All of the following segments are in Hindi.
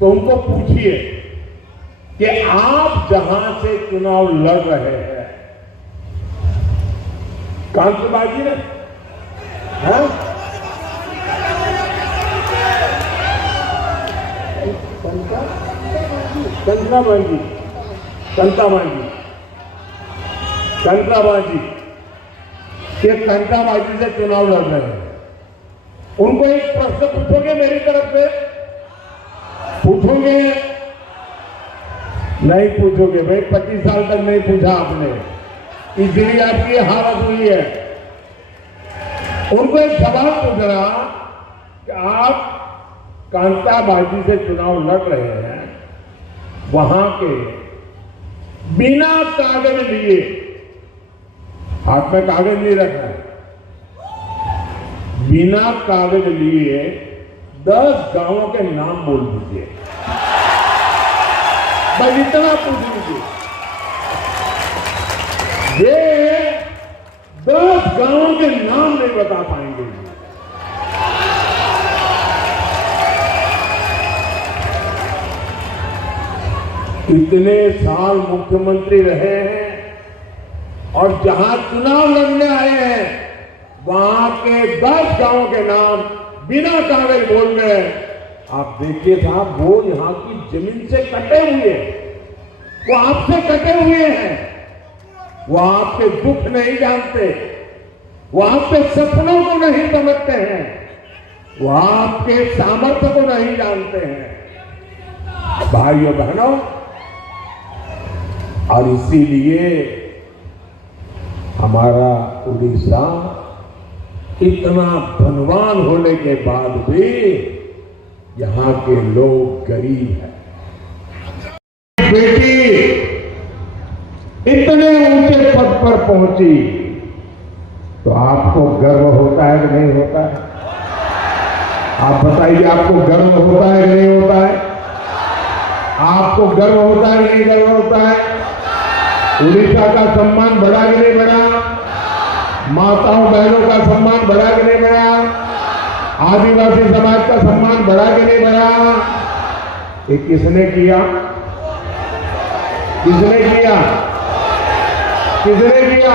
तो उनको पूछिए कि आप जहां से चुनाव लड़ रहे हैं, कांतबाजी ने है? कंत्राबाजी के कंत्राबाजी से चुनाव लड़ रहे हैं। उनको एक प्रश्न पूछोगे मेरी तरफ से? पूछोगे? नहीं पूछोगे भाई, 25 साल तक नहीं पूछा आपने, इसलिए आपकी हालत हुई है। उनको एक सवाल पूछना कि आप कांताबाजी से चुनाव लड़ रहे हैं, वहां के बिना कागज लिए, हाथ में कागज नहीं रखना है, बिना कागज लिए 10 गांवों के नाम बोल दीजिए। बस इतना पूछ लीजिए। ये 10 गांवों के नाम नहीं बता पाएंगे। इतने साल मुख्यमंत्री रहे हैं और जहां चुनाव लड़ने आए हैं वहां के 10 गांवों के नाम बिना कागज बोल गए। आप देखिए साहब, वो यहां की जमीन से कटे हुए हैं, वो आपसे कटे हुए हैं, वो आपके दुख नहीं जानते, वो आपके सपनों को नहीं समझते हैं, वो आपके सामर्थ्य को नहीं जानते हैं। भाइयों बहनों, और इसीलिए हमारा उड़ीसा इतना धनवान होने के बाद भी यहां के लोग गरीब हैं। बेटी इतने ऊंचे पद पर पहुंची तो आपको गर्व होता है कि नहीं होता है? आप बताइए, आपको गर्व होता है कि नहीं होता है? आपको गर्व होता है कि नहीं गर्व होता है? उड़ीसा का सम्मान बढ़ा कि नहीं बढ़ा? माताओं बहनों का सम्मान बढ़ा कि नहीं बढ़ा? आदिवासी समाज का सम्मान बढ़ा कि नहीं बढ़ा? ये किसने किया? किसने किया? किसने किया?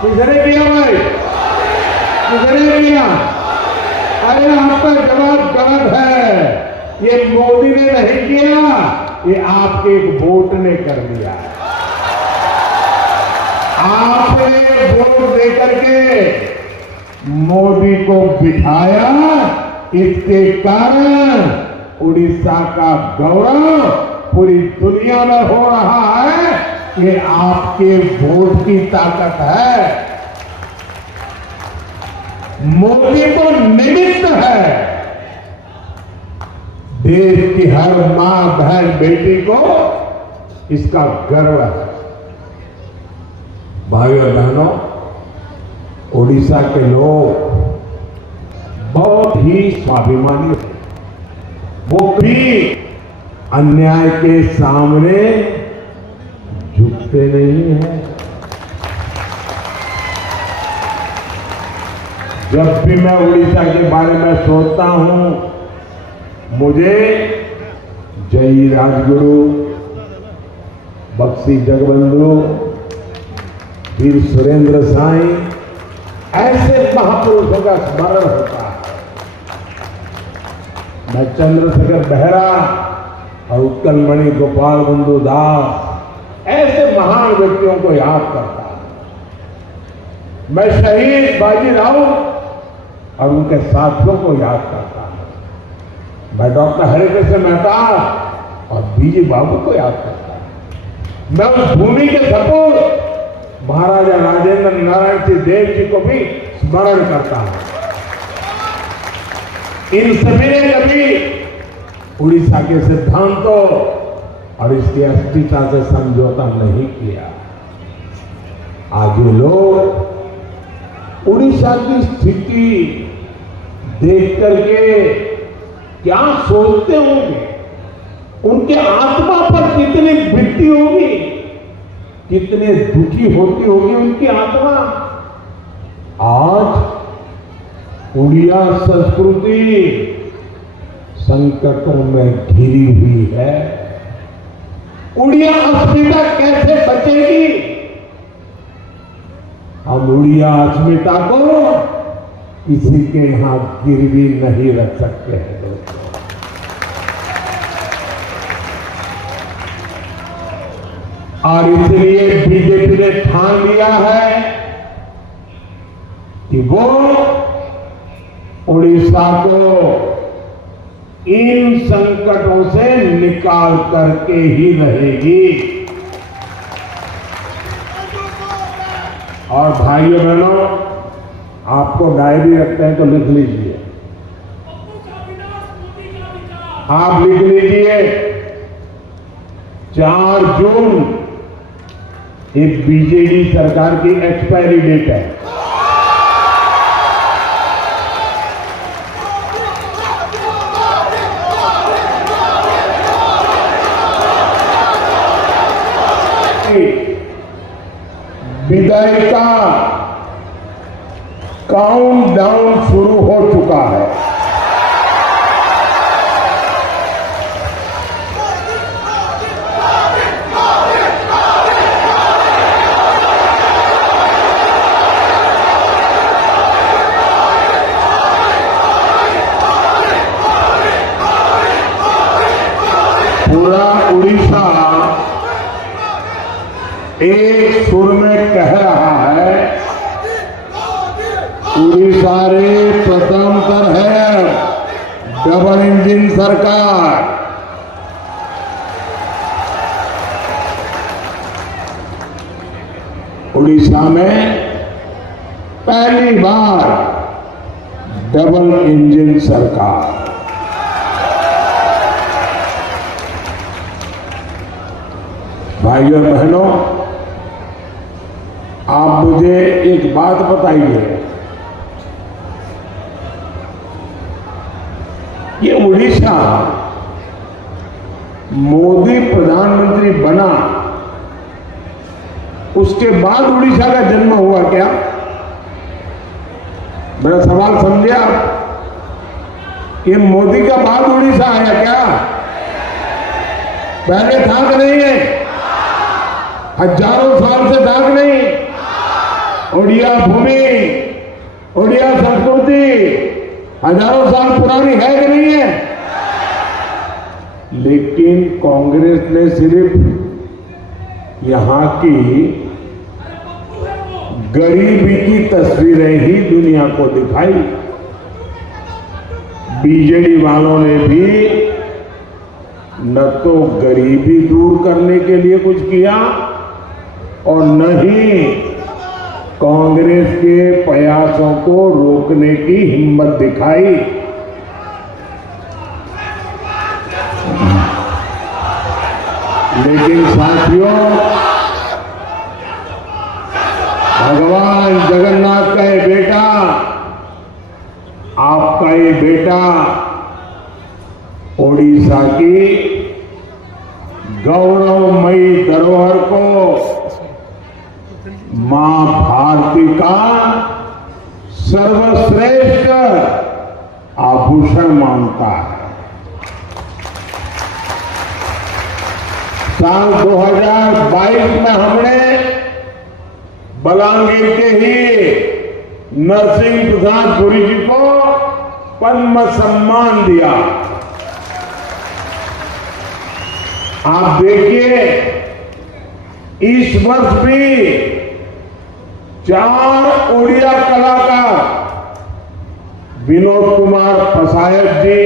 किसने किया भाई? किसने किया? अरे आपका जवाब गलत है। ये मोदी ने नहीं किया, ये आपके एक वोट ने कर दिया। आपने वोट देकर के मोदी को बिठाया, इसके कारण उड़ीसा का गौरव पूरी दुनिया में हो रहा है। ये आपके वोट की ताकत है। मोदी तो निमित्त है, देश की हर मां बहन बेटी को इसका गर्व है। भाइयों बहनों, उड़ीसा के लोग बहुत ही स्वाभिमानी हैं। वो भी अन्याय के सामने झुकते नहीं हैं। जब भी मैं उड़ीसा के बारे में सोचता हूं, मुझे जय राजगुरु, बख्शी जगबंधु, वीर सुरेंद्र साईं, ऐसे महापुरुषों का स्मरण होता है। मैं चंद्रशेखर बेहरा और उत्कलमणि गोपाल बंधु दास, ऐसे महान व्यक्तियों को याद करता हूं। मैं शहीद बाजीराव और उनके साथियों को याद करता हूं। मैं डॉक्टर हरिकृष्ण मेहता और बीजी बाबू को याद करता हूं। मैं उस भूमि के सपूत महाराजा राजेंद्र नारायण सिंह देव जी को भी स्मरण करता हूं। इन सभी ने कभी उड़ीसा के सिद्धांतों और इसकी अस्मिता से समझौता नहीं किया। आज ये लोग उड़ीसा की स्थिति देख करके क्या सोचते होंगे, उनके आत्मा पर कितनी बीतती होगी, कितने दुखी होती होगी उनकी आत्मा। आज उड़िया संस्कृति संकटों में घिरी हुई है। उड़िया अस्मिता कैसे बचेगी? हम उड़िया अस्मिता को किसी के यहां गिरवी नहीं रख सकते हैं दोस्तों। और इसलिए बीजेपी ने ठान लिया है कि वो उड़ीसा को इन संकटों से निकाल करके ही रहेगी। और भाइयों बहनों, आपको डायरी रखते हैं तो लिख लीजिए, आप लिख लीजिए 4 जून एक बीजेडी सरकार की एक्सपायरी डेट है। विदाई का काउंटडाउन शुरू हो चुका है। पूरा उड़ीसा एक सुर में कह रहा है, उड़ीसा रे स्वतंत्र है डबल इंजन सरकार। उड़ीसा में पहली बार डबल इंजन सरकार। भाइयों बहनों, आप मुझे एक बात बताइए, ये उड़ीसा मोदी प्रधानमंत्री बना उसके बाद उड़ीसा का जन्म हुआ क्या? मेरा सवाल समझे आप? ये मोदी का बाद उड़ीसा आया क्या? पहले था कि नहीं है? हजारों साल से दाग नहीं। उड़िया भूमि, उड़िया संस्कृति हजारों साल पुरानी है कि नहीं है? लेकिन कांग्रेस ने सिर्फ यहां की गरीबी की तस्वीरें ही दुनिया को दिखाई। बीजेडी वालों ने भी न तो गरीबी दूर करने के लिए कुछ किया और न ही कांग्रेस के प्रयासों को रोकने की हिम्मत दिखाई। लेकिन साथियों, भगवान जगन्नाथ का ये बेटा, आपका ये बेटा ओडिशा की गौरवमयी धरोहर को मां भारती का सर्वश्रेष्ठ आभूषण मानता है। साल 2022 में हमने बलांगीर के ही नरसिंह प्रसाद पुरी जी को पद्म सम्मान दिया। आप देखिए, इस वर्ष भी 4 उड़िया कलाकार विनोद कुमार पसायत जी,